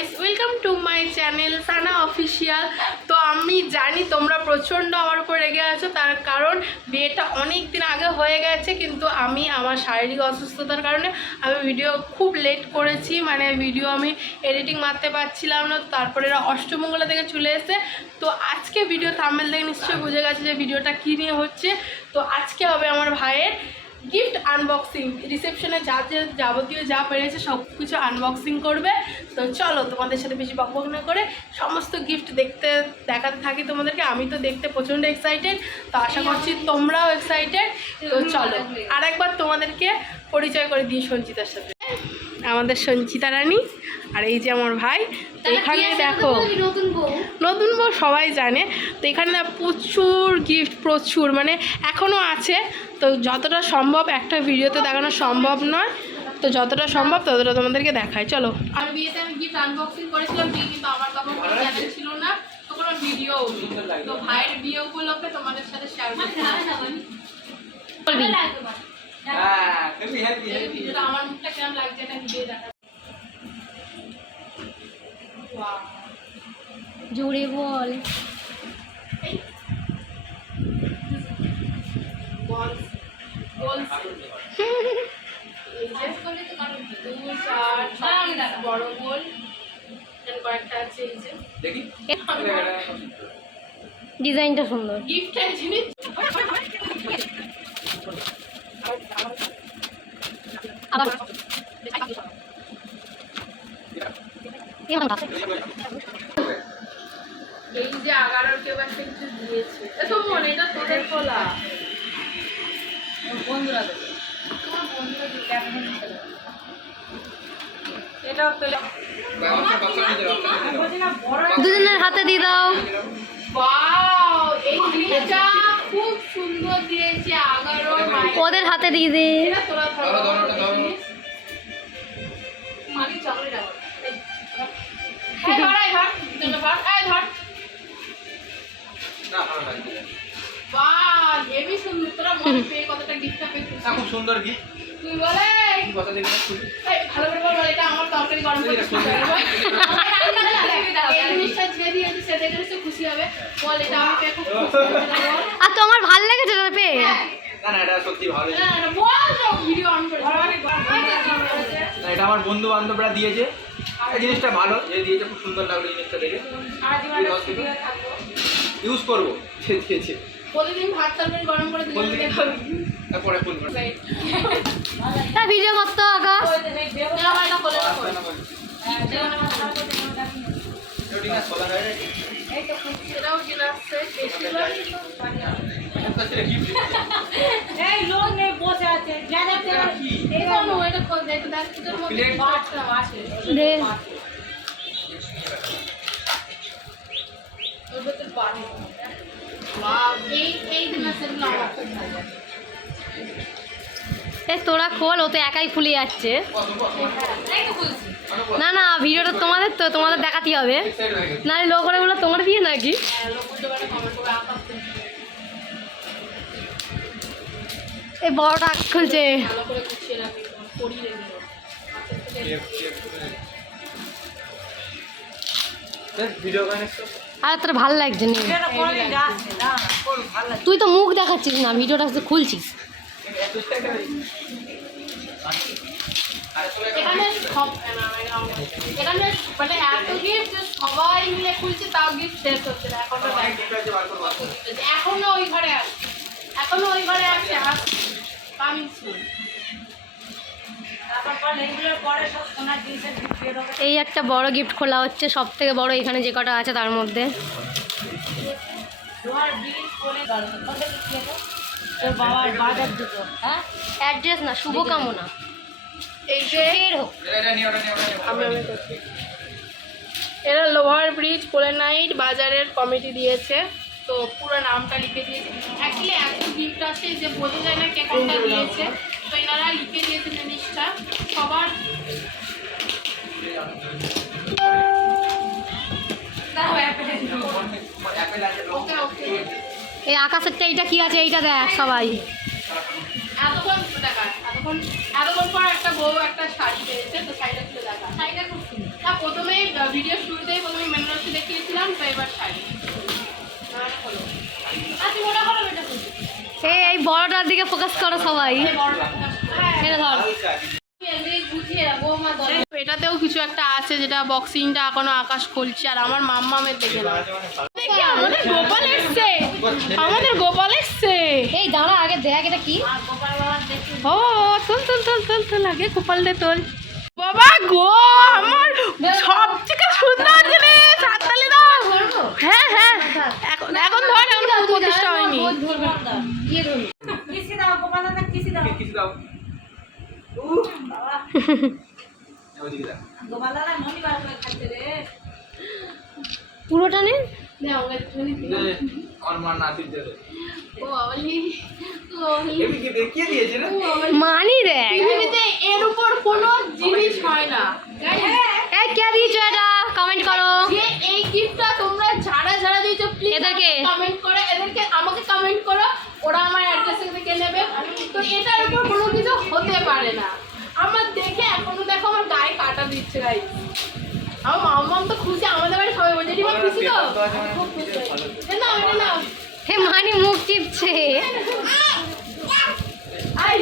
Guys, welcome to my channel Sana official. তো আমি জানি তোমরা প্রচণ্ড আমার উপর রেগে আছো, তার কারণ বিয়েটা অনেক দিন আগে হয়ে গেছে, কিন্তু আমি আমার শারীরিক অসুস্থতার কারণে আমি ভিডিও খুব লেট করেছি। মানে ভিডিও আমি এডিটিং মারতে পারছিলাম না। তারপরে এরা অষ্টমঙ্গলা থেকে চলে এসে, তো আজকে ভিডিও থাম্বনেল থেকে নিশ্চয়ই বুঝে গেছে যে ভিডিওটা কী নিয়ে হচ্ছে। তো আজকে হবে আমার ভাইয়ের গিফট আনবক্সিং। রিসেপশনে যাবতীয় যা পেরেছে সব কিছু আনবক্সিং করবে। তো চলো তোমাদের সাথে বেশি বকবক না করে সমস্ত গিফট দেখাতে থাকি তোমাদেরকে। আমি তো দেখতে প্রচণ্ড এক্সাইটেড, তো আশা করছি তোমরাও এক্সাইটেড। তো চলো আর একবার তোমাদেরকে পরিচয় করে দিই সঞ্চিতার সাথে। আমাদের সঞ্চিতা রানী, আর এই যে আমার ভাই। তো এখানে দেখো নতুন বউ সবাই জানে। তো এখানে প্রচুর গিফট, প্রচুর, মানে এখনও আছে। তো যতটা সম্ভব একটা ভিডিওতে দেখানো সম্ভব নয়, তো যতটা সম্ভব ততটা তোমাদেরকে দেখাই। চলো। আর বিয়েতে আমি গিফট আনবক্সিং করেছিলাম, কিন্তু আমার বাবা কোনো চ্যানেল ছিল না, তো কোনো ভিডিও। তো ভাইয়ের বিয়ে উপলক্ষে তোমাদের সাথে শেয়ার করছি। ভিডিওটা আমার মুখটা কেমন লাগছে এটা ভিডিও দেখা জোরে বল। বড় গোল কয়েকটা আছে। ডিজাইনটা সুন্দর। গিফটের জিনিস আবার এই যে 11 কেউ একটা কিছু দিয়েছে। এত মনে এটা তোদের খোলা বন্ধুরা, তোমার বন্ধুরা এটাও পেলে দুজনের হাতে দিয়ে দাও। ওয়াও, এই জিনিসটা খুব সুন্দর দিয়েছে। 11 ওদের হাতে দিয়ে দে। এটা তোরা ধরো মানি চকলেট আবার এই ধর এই ধর এই ধর এই ধর। না ভালো লাগছে। বাহ, হেভি সুন্দর। তোরা মনে পেয়ে কতটা গিফটটা পেয়েছিস। খুব সুন্দর গিফট। তুই বলে কি কথা দেখি না খুলি। এই ভালো করে বল, এটা আমার তরকারি গরম করে দিতে হবে। এই জিনিসটা যে দিয়েছে সে দেখে সে খুশি হবে। বল এটা আমি পেয়ে খুব খুশি হয়েছিলাম। আর তোমার ভাল লেগেছে তো পেয়ে? না না এটা সত্যি ভালো। না না বল, তো ভিডিও অন করে। না এটা আমার বন্ধু বান্ধবরা দিয়েছে। এই জিনিসটা ভালো, যে দিয়েছে খুব সুন্দর লাগলো জিনিসটা দেখে। আর জীবনে খুশি থাকবো। ইউজ করব। সে দিয়েছে। প্রতিদিন ভাত তরকারি গরম করে দিলে বলতে তারপরে ফুল করে। তা ভিডিও করতে আকাশ। আমার এটা বলে দাও। রুটিনা খোলা হয়ে গেছে। এই তো এটাও কিনে আসছে বেশিরভাগ। এটা ছিল গিফট। এই লোক নেই বসে আছে যারা তেরা এই জানো এটা কোন দেখতে দেখ এটার মধ্যে বাটটা আছে। দে। ওর ভিতর পানি। ওয়াও, এই জিনিসগুলো আমার খুব ভালো লাগে। এ তোরা খোল, ও তো একাই খুলে যাচ্ছে। এই তো বলছি। না না, ভিডিওটা তোমাদের, তো তোমাদের দেখাতেই হবে। এক্সাইট হয়ে গেছে। নাহলে লোক ওগুলো তোমার দিয়ে নাকি? লোক দোকানে কমেন্ট করে আকাশ এই বড়টা খুলছে। ভালো করে গুছিয়ে রাখি, পড়িয়ে রেখে ভিডিও বানাচ্ছো? আর তোর ভাল লাগছে না। এটা কোনদিন যাচ্ছে না কোন ভালো লাগে তুই তো মুখ দেখাচ্ছিস না, ভিডিওটা খুলছিস। এখানে সব এখানে মানে এত গিফট সবাই মিলে খুলছে, তাও গিফট শেষ হচ্ছে না। এখনো ওই ঘরে আছে, এখনো ওই ঘরে আছে। আমি তারপর এইগুলোর পরে সব সোনার জিনিসের দিয়ে দেবো এই একটা বড় গিফট খোলা হচ্ছে, সব থেকে বড় এখানে যে কটা আছে তার মধ্যে। লোহার ব্রিজ করে গেল কত কি হলো তোর বাবার বাজার দুটো হ্যাঁ অ্যাড্রেস না, শুভকামনা। এই যে এর হোক। এটা নিয়ে ওটা নিয়ে ওটা নিয়ে। আমি করছি। এরা লোহার ব্রিজ পোলেনাইট বাজারের কমিটি দিয়েছে, তো পুরো নামটা লিখে দিয়েছে। অ্যাকচুয়ালি এত গিফট আছে যে বোঝা যায় না কে কোনটা দিয়েছে, তো এনারা লিখে দিয়েছে জিনিসটা সবার। অ্যাপেল আছে। ওকে ওকে, এই আকাশেরটা এইটা কি আছে এইটা দেখ সবাই। এতক্ষণ দেখা এতক্ষণ পর একটা বউ একটা শাড়ি পেয়েছে, তো শাড়িটা খুলে দেখা। শাড়িটা খুব সুন্দর। প্রথমেই ভিডিও শুরুতেই প্রথমে বেনারসি দেখিয়েছিলাম, তো এবার শাড়ি। আচ্ছা ওটা করো, এটা করো। এই বড়টার দিকে ফোকাস করো সবাই। এটা ধর। এটাতেও কিছু একটা আছে যেটা বক্সিংটা এখনো আকাশ খুলছে, আর আমার মাম্মামের দেখে না দেখি আমাদের গোপাল এসছে, আমাদের গোপাল এসছে। এই দাঁড়া আগে দেখ এটা কি। ও তোল তোল তোল তোল তোল আগে গোপালটা তোল। বাবা গো আমার সবথেকে সুন্দর জিনিস, হাততালি দাও। হ্যাঁ হ্যাঁ এখন এখন ধর, এখন প্রতিষ্ঠা হয়নি। দিয়ে ধরুন। কিসি দাও গোপাল দাদা, কিসি দাও। কিছু দাও বাবা ওদিকে দাও গোপাল দাদা মনি বার করে খাচ্ছে রে। পুরোটা নে। আমার মা নাতির দেবে ও বাবালি এমনি কি দেখিয়ে দিয়েছে না মানি দেখ। পৃথিবীতে এর উপর কোনো জিনিস হয় না। এই কে দিয়েছো এটা কমেন্ট করো। যে এই গিফটটা তোমরা যারা যারা দিয়েছো প্লিজ এদেরকে কমেন্ট করে, এদেরকে আমাকে কমেন্ট করো, ওরা আমার অ্যাড্রেস থেকে নেবে। তো এটার উপর কোনো কিছু হতে পারে না। আমার দেখে এখনো দেখো আমার গায়ে কাটা দিচ্ছে গাইস। আমার মাম্মাম তো খুশি, আমাদের বাড়ি সবাই বলছে রিমা খুশি তো, খুব খুশি। এটা নাও, এটা নাও। হে মানি মুখ টিপছে। আই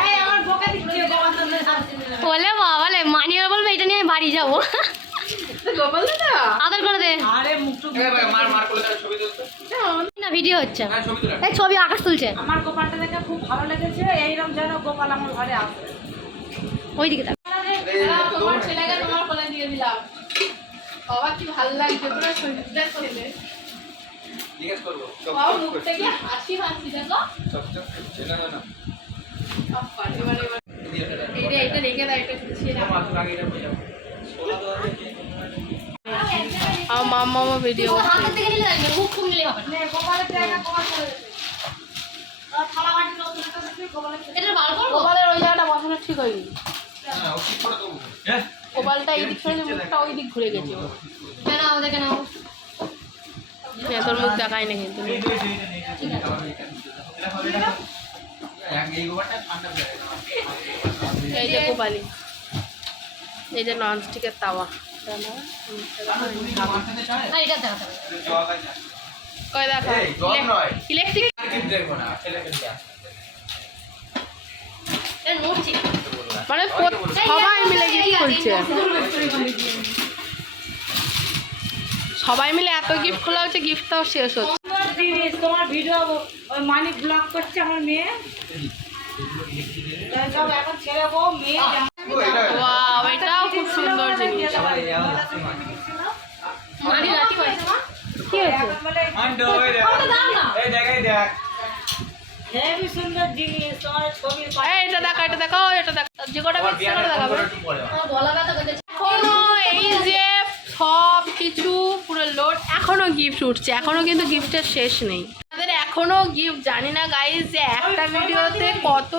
হ্যাঁ আমার বোকা দিচ্ছে গোপাল দাদা। বলে বাবালে মানি আর বলবে এটা নিয়ে আমি বাড়ি যাবো। গোপাল দাদা আদর করে দে। আরে মুখটু মার মার করে তার ছবি তুলতে না ভিডিও হচ্ছে। হ্যাঁ ছবি তুলে এই ছবি আকাশ তুলছে। আমার গোপালটা দেখে খুব ভালো লেগেছে। এইরকম যেন গোপাল আমার ঘরে আসে। ওইদিকে দেখ। তোমার ছেলেকে তোমার কোলে দিয়ে দিলাম। বাবা কি ভালো লাগছে, পুরো শরীরটা ছেলে। জিজ্ঞেস করবো বাবা মুখ থেকে হাসি হাসি দেখো। চেনা না আবার এবার এইটা রেখে দাও, এটা গুছিয়ে দাও। আমার মামা ভিডিও হাতের থেকে নিলে লাগবে, মুখ খুললে হবে না। গোপালের জায়গা গোপাল করে দে। থালা বাটি নতুন একটা দেখবি গোপালের। এটা বার করবো। গোপালের ওই জায়গাটা বসানো ঠিক হয়নি। হ্যাঁ ও ঠিক করে দেবো হ্যাঁ গোপালটা এই দিক থেকে মুখটা ওই দিক ঘুরে গেছে। কেন দেখে নাও। তোর মুখ দেখায় না কিন্তু। এই যে গোপালি, এই যে ননস্টিকের তাওয়া। আর এটা দেখাতে হবে। কয় দেখা এই, জল নয়। ইলেকট্রিক। এটা নড়ছে। মানে সবাই মিলে গিফট খুলছে, সবাই মিলে এত গিফট খোলা হচ্ছে, গিফটটাও শেষ হচ্ছে। সুন্দর জিনিস। তোমার ভিডিও ওই মানি ব্লগ করছে আমার মেয়ে। সব এখন ছেলে বউ মেয়ে ওয়াও, এটাও খুব সুন্দর জিনিস। মানি রাতি হয়েছে মা? কি হয়েছে? হেবি সুন্দর জিনিস। তোমার ছবি এই, এটা দেখো, এটা দেখো, এটা দেখো, যে কটা মিক্স করে দেখাবে। আমার গলা ব্যথা করছে। এখনো এই যে সব কিছু পুরো লোড, এখনো গিফট উঠছে, এখনো কিন্তু গিফটের শেষ নেই। তাদের এখনো গিফট, জানি না গাইজ যে একটা ভিডিওতে কত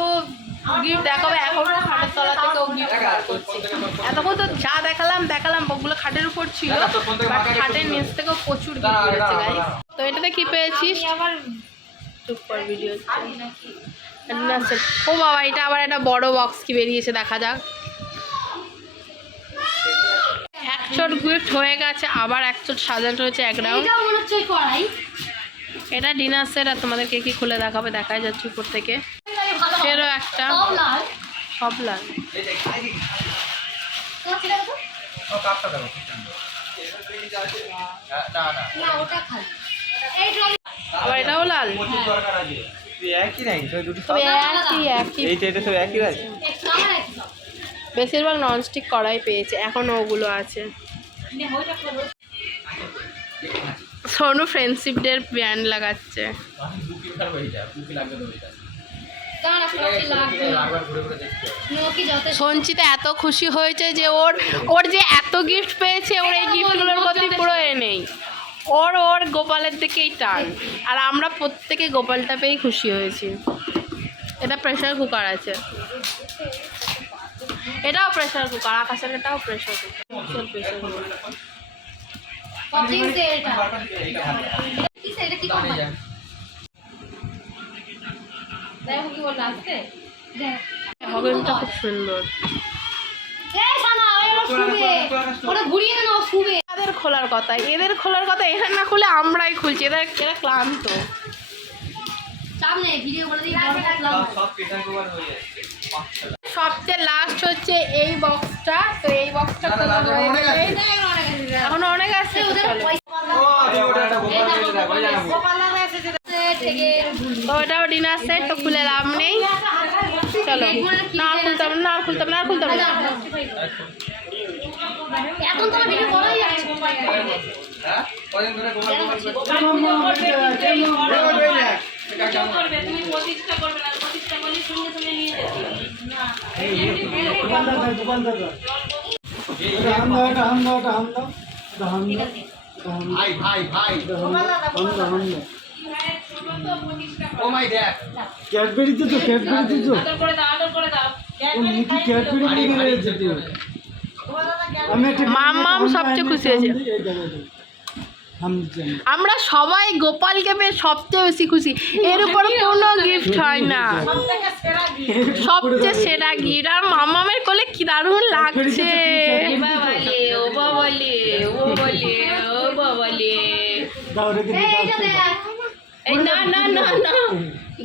গিফট দেখাবে। এখনো খাটের তলা থেকেও গিফট বার করছে। এতক্ষণ তো যা দেখালাম ওগুলো খাটের উপর ছিল, বাট খাটের নিচ থেকেও প্রচুর গিফট উঠেছে গাইজ। তো এটাতে কি পেয়েছিস? আবার চুপ কর, ভিডিও। ও বাবা, এটা আবার একটা বড় বক্স কি বেরিয়েছে, দেখা যাক। একচোট গিফট হয়ে গেছে, আবার একচোট সাজানো হয়েছে এক রাউন্ড। এটা মনে হচ্ছে কড়াই। এটা ডিনার সেট, আর তোমাদেরকে কি খুলে দেখাবে, দেখাই যাচ্ছে উপর থেকে। ভালো হবে। এরও একটা, সব লাল। সব লাল। তোমার ছেলে কত? না ওটা খালি। এই ট্রলি। আবার এটাও লাল। একই নাই দুটো তবে একই এইটা এটা সব একই আছে একটু আমার একটু সব। বেশিরভাগ ননস্টিক কড়াই পেয়েছে, এখনও ওগুলো আছে। সোনু ফ্রেন্ডশিপ ডের ব্যান্ড লাগাচ্ছে। দাঁড়া ফ্রকটি লাগবে না। নোকি যথেষ্ট। সঞ্চিতা এত খুশি হয়েছে যে ওর যে এত গিফট পেয়েছে, ওর এই গিফটগুলোর প্রতি পুরো নেই, ওর গোপালের দিকেই টান। আর আমরা প্রত্যেকে গোপালটা পেয়েই খুশি হয়েছি। এটা প্রেসার কুকার আছে, এটাও প্রেসার কুকার, আকাশের এটাও প্রেসার কুকার। কত ইঞ্চি এটা? কিসে এটা কি কোম্পানি? দেখো কি বল আসছে। দেখ। হগেনটা খুব সুন্দর। এই সানা ওই আমার ওটা ঘুরিয়ে দেন ও শুবে। এদের খোলার কথা, এদের খোলার কথা, এখানে না খুলে আমরাই খুলছি, এরা ক্লান্ত। চাপ নেই, ভিডিও করে দিই, বড় করলাম। সব প্রেশার কুকার হয়ে যাচ্ছে। সবচেয়ে লাস্ট হচ্ছে এই বক্সটা, তো এই বক্সটা খোলা হয়ে গেলে এখন অনেক আছে। ওদের পয়সা তো ওটাও ডিনার সেট, তো খুলে লাভ নেই। চলো না খুলতাম না, আর খুলতাম না, আর খুলতাম না। এখন তোমার ভিডিও করাই যাচ্ছে। হ্যাঁ কদিন ধরে গোপাল তুমি প্রতিষ্ঠা করবে না, প্রতিষ্ঠা করলে সঙ্গে সঙ্গে নিয়ে যাবে। ভাই ভাই ভাই ও মাই দেখ ক্যাডবেরিতে তো ক্যাডবেরিতে তো আদর করে দাও, আদর করে দাও। ও মিকি ক্যাডবেরি নিয়ে গেছে তো আমি একটা মাম্মাম সবচেয়ে খুশি হয়েছে। আমরা সবাই গোপালকে পেয়ে সবচেয়ে বেশি খুশি, এর উপরে কোনো গিফট হয় না। সবচেয়ে সেরা গিফট, আর মামামের কোলে কি দারুণ লাগছে। বাবালে ও বাবালে ও বলে ও বাবালে। দাও রেখে দিই এই না না না না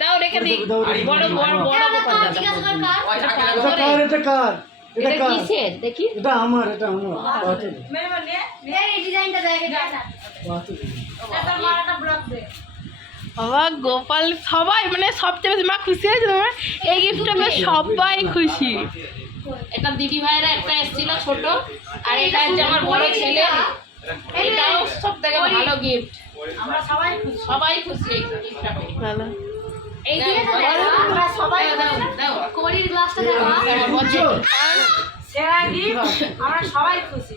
দাও রেখে দিই। বড় বড় বড় গোপাল দাদা। এটা কার এটা এটা কার কিসের দেখি? এটা আমার বাতে এই ডিজাইনটা দেখে দাদা। বাবা গোপাল সবাই মানে সবচেয়ে বেশি মা খুশি হয়েছে তোমার এই গিফটটা পেয়ে, সবাই খুশি। এটা দিদি ভাইয়েরা একটা এসেছিল ছোট, আর এটা হচ্ছে আমার বড় ছেলে। এটাও সব থেকে ভালো গিফট। আমরা সবাই খুশি এই গিফটটা পেয়ে। ভালো। এই যে আমরা সবাই দাও দাও কোরির গ্লাসটা দেখো। সেরা গিফট, আমরা সবাই খুশি।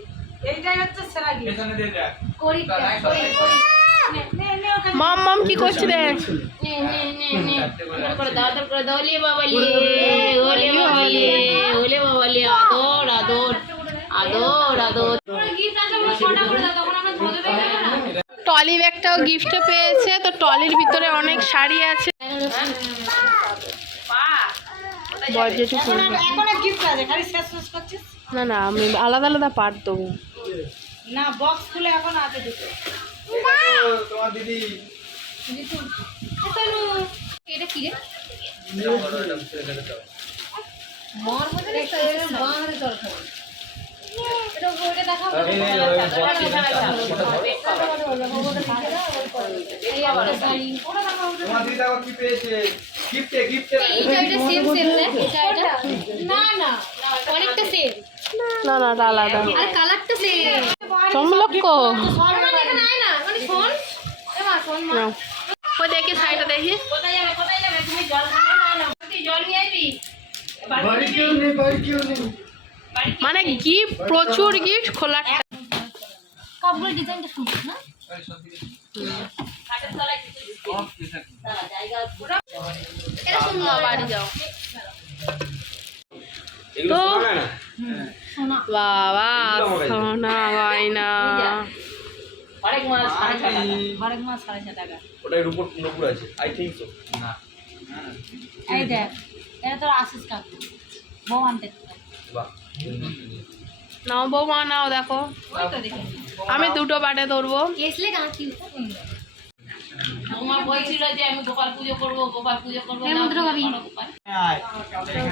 এইটাই হচ্ছে সেরা গিফট। পেছনে দিয়ে দেখ কোরি মাম্মাম কি করছে দেখ। নে নে নে নে আদর করে দাও, আদর করে দাও। ওলে বাবালে ওলে বাবালে ওলে বাবালে। আদর আদর আদর আদর। গিফট আছে বলে ছটা করে দাও, তখন আমরা ধরে দেই না। টলি ব্যাগটাও গিফটে পেয়েছে, তো টলির ভিতরে অনেক শাড়ি আছে। বর যেটুকু এখন গিফট আছে, খালি শেষ শেষ করছিস না না, আমি আলাদা আলাদা পার্ট দেবো। না, বক্স খুলে এখন আছে দুটো। তোমার দিদি এটা কি রে? তোমার দিদি দেখো কি পেয়েছে গিফটে গিফটে এটা সেম সেম না? এটা না না অনেকটা সেম। না না, এটা আলাদা। আর কালারটা সেম। সমলক্ষ মানে এখানে আয় না, মানে শোন এমা শোন মা। নাও। ওই দেখি শাড়িটা দেখি। কোথায় যাবে কোথায় যাবে? তুমি জল খাবে না? না তুই জল নিয়ে আসবি। বাড়ি কেউ নেই মানে গিফট, প্রচুর গিফট। খোলা কাপড়ের ডিজাইনটা সুন্দর না? খাটের তলায় কিছু জায়গা পুরো এটা সুন্দর। বাড়ি যাও এগুলো তো- শোনা না সোনা। বাবা সোনা গয়না। অনেক মাছ 6.5 টাকা। হরেক মাস 6.5 টাকা। ওটার উপর নপুর আছে আই থিংক সো না এই দেখ, এটা তোর আশিস কাকু বউ আনতে। বাহ নাও বৌমা নাও, দেখো আমি দুটো বাটে ধরবো। এসলে কার কি? বৌমা বলছিল যে আমি গোপাল পুজো করবো, গোপাল পুজো করবো। হেমন্ত ভাবি।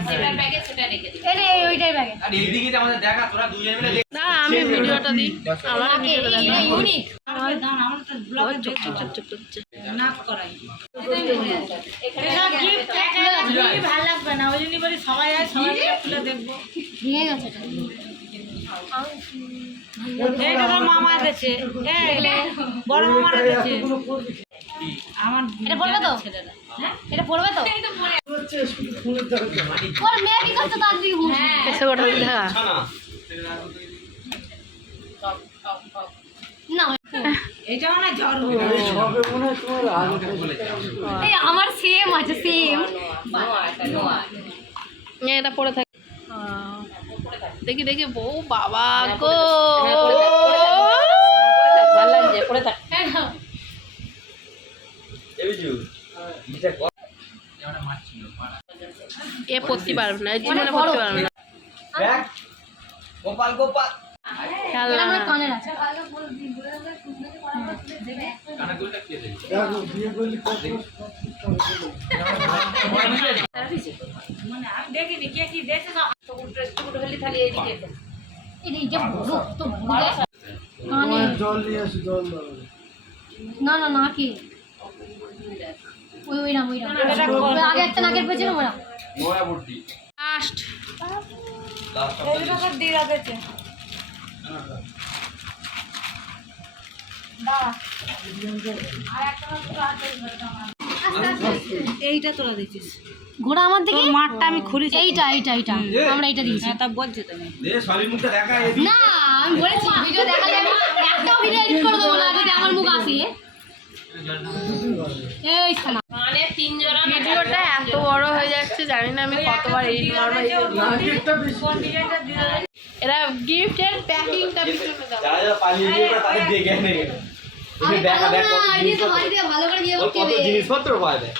সেটার ব্যাগে সেটা রেখে দিই। এই ওইটাই ব্যাগে। আর এইদিকে যে আমাদের দেখা তোরা দুজন মিলে না আমি ভিডিওটা দিই, আমার ভিডিওটা দেখো। ইউনিক। আমাদের দাম, আমরা তো ব্লগে চুপ চুপ চুপ চুপ চুপ। নাক করাই। এখানে এটা গিফট ভালো লাগবে না, ওই জন্য বলি সবাই আয়, সবাই মিলে খুলে দেখবো। ভেঙে গেছে এটা। এটা তোর মামা দিয়েছে, বড় মামারা দিয়েছে। আমার এটা পড়বে তো? ছেলেরা। এটা পড়বে তো? ফুলের দরকার ওর মেয়ে কি করছে তার দিকে ঘুরে? এসে ওটা দেখা। না না এটা মানে ঝড় সবে মনে হয় তোমার আগে এই আমার সেম আছে সেম। এটা পড়ে থাকে। দেখি দেখি বউ বাবা গো। ভালো লাগছে পড়ে থাক। এই বিজু এটা কর এটা মাছ ছিল এ পড়তে পারবে না, জীবনে পড়তে পারবে না। দেখ গোপাল গোপাল খেলনা আমার না। কানের আছে কানে দুলটা কে দেবে? দেখো বিয়ে করলি কত মানে আমি দেখিনি কে কি দেখছে না এটা বড় তো বড় কানে জল নিয়ে আসি জল দাও না না না কি ওই আগে একটা নাকের পেছনে ওরা মোয়া বুদ্ধি। লাস্ট দিয়ে রাখেছে এইটা তোরা দিচ্ছিস ঘোড়া আমার দিকে মাঠটা আমি খুলি এইটা আমরা এইটা দিয়েছি তা বলছো তুমি দে সরি মুখটা দেখা না আমি বলেছি ভিডিও দেখালে আমি একটাও ভিডিও এডিট করে দেবো না যদি আমার মুখ আসে এই খানা মানে 3 জোড়া ভিডিওটা এত বড় হয়ে যাচ্ছে জানি না আমি কতবার এডিট মারবো নাকেরটা বেশি এরা গিফটের প্যাকিংটা পিছনে দাও যারা যারা পালিয়ে গিয়ে তাদের দিয়ে গেনে আমি দেখা দেখ কত আইডিয়া তো বাড়ি দিয়ে ভালো করে দিয়ে কত করতে জিনিসপত্র পাওয়া যায়।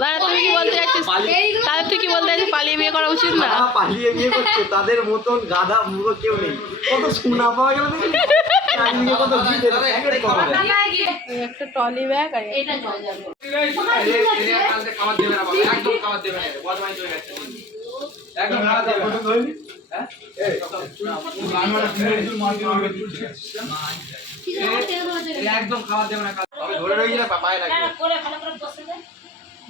দাদা তুমি কি বলতে চাচ্ছিস তাহলে তুই কি বলতে চাচ্ছিস পালিয়ে বিয়ে করা উচিত না যারা পালিয়ে বিয়ে করছে তাদের মতন গাধা মুখো কেউ নেই। কত সোনা পাওয়া গেল দেখি চারিদিকে কত গিফট প্যাকেট পাওয়া যায়। এই একটা ট্রলি ব্যাগ আর এটা জল যাবে কালকে খাবার দেবে না বাবা, একদম খাবার দেবে না, বদমাইশ হয়ে গেছে একদম খাবার দেবে না। হ্যাঁ? এই একদম খাবার দেবে না, তবে ধরে রয়ে গেলে পায় না। করে ভালো করে বসে দে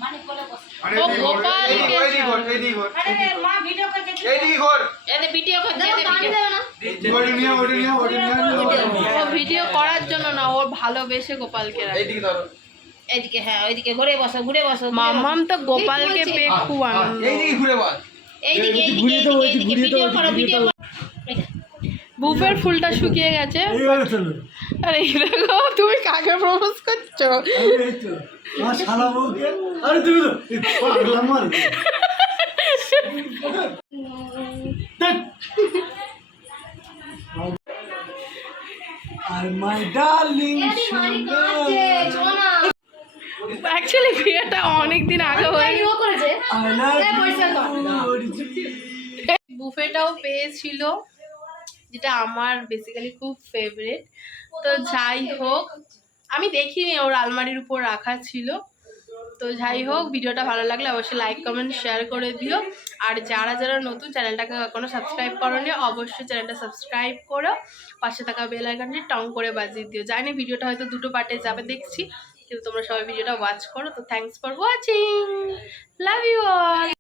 মানে কোলে বসে ও গোপালকে এইদিকে ঘোর, এইদিকে ঘোর, আরে মা ভিডিও করতে এইদিকে ঘোর। এতে ভিডিও করতে দেখো পানি দেবে না ও ভিডিও করার জন্য না ওর ভালোবেসে গোপালকে রাখে এইদিকে ধরো, এইদিকে হ্যাঁ ওইদিকে ঘুরে বসো মাম্মাম তো গোপালকে পেয়ে খুব আনন্দ এইদিকে ঘুরে বল। এইদিকে ভিডিও করো বুফের ফুলটা শুকিয়ে গেছে এইভাবে চলো আরে এই দেখো তুমি কাকে প্রপোজ করছো এই তো আমার শালা বউকে আরে তুমি তো এই পাগলা মার আর মাই ডার্লিং অ্যাকচুয়ালি বিয়েটা অনেক দিন আগে হয়ে ও করেছে আই লাভ বুফেটাও পেয়েছিল যেটা আমার বেসিক্যালি খুব ফেভারিট তো যাই হোক আমি দেখিনি ওর আলমারির উপর রাখা ছিল তো যাই হোক ভিডিওটা ভালো লাগলে অবশ্যই লাইক কমেন্ট শেয়ার করে দিও আর যারা যারা নতুন চ্যানেলটাকে এখনো সাবস্ক্রাইব করোনি অবশ্যই চ্যানেলটা সাবস্ক্রাইব করো পাশে থাকা বেল আইকনটি টং করে বাজিয়ে দিও জানি ভিডিওটা হয়তো দুটো পার্টে যাবে দেখছি কিন্তু তোমরা সবাই ভিডিওটা ওয়াচ করো তো thanks for watching love you all